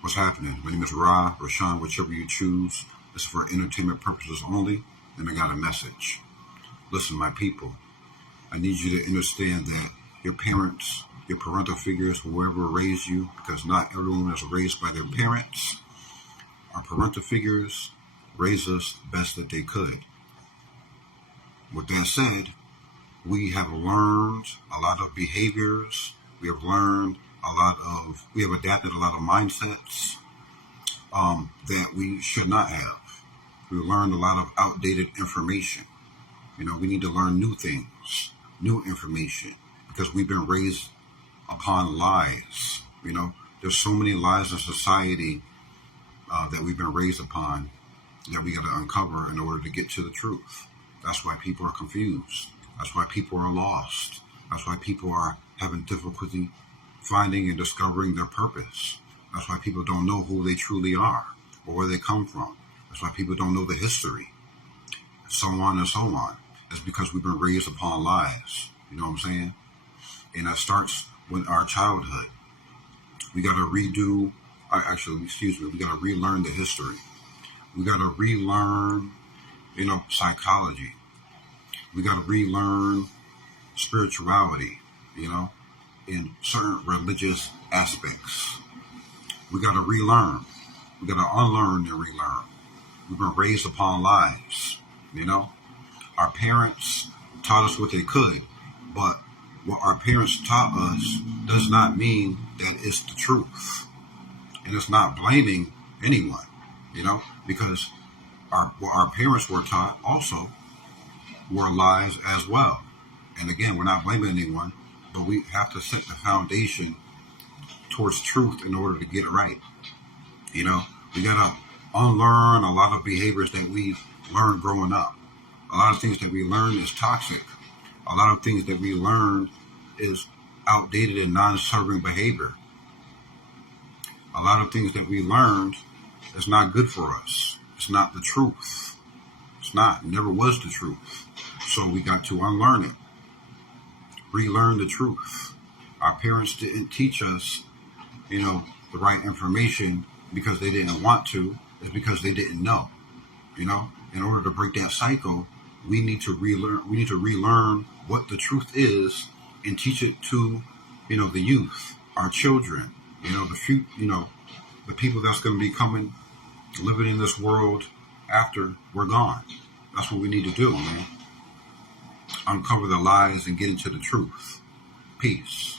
What's happening? My name is Ra, Rashawn, whichever you choose. This is for entertainment purposes only, and I got a message. Listen, my people, I need you to understand that your parents, your parental figures, whoever raised you, because not everyone is raised by their parents, our parental figures raised us the best that they could. With that said, we have learned a lot of behaviors. We have adapted a lot of mindsets that we should not have. We learned a lot of outdated information. We need to learn new things, new information, because we've been raised upon lies. There's so many lies in society that we've been raised upon that we got to uncover in order to get to the truth. That's why people are confused. That's why people are lost. That's why people are having difficulty finding and discovering their purpose. That's why people don't know who they truly are or where they come from. That's why people don't know the history, so on and so on. It's because we've been raised upon lies. You know what I'm saying? And it starts with our childhood. We got to we got to relearn the history. We got to relearn, psychology. We got to relearn spirituality, in certain religious aspects. We got to relearn. We got to unlearn and relearn. We've been raised upon lies, Our parents taught us what they could, but what our parents taught us does not mean that it's the truth. And it's not blaming anyone, because what our parents were taught also were lies as well. And again, we're not blaming anyone, but we have to set the foundation towards truth in order to get it right. We got to unlearn a lot of behaviors that we've learned growing up. A lot of things that we learned is toxic. A lot of things that we learned is outdated and non-serving behavior. A lot of things that we learned is not good for us. It's not the truth. It's not. It never was the truth. So we got to unlearn it. Relearn the truth. Our parents didn't teach us, the right information because they didn't want to. It's because they didn't know. In order to break that cycle, we need to relearn. We need to relearn what the truth is and teach it to, the youth, our children, the people that's going to be living in this world after we're gone. That's what we need to do, man. Uncover the lies and get into the truth. Peace.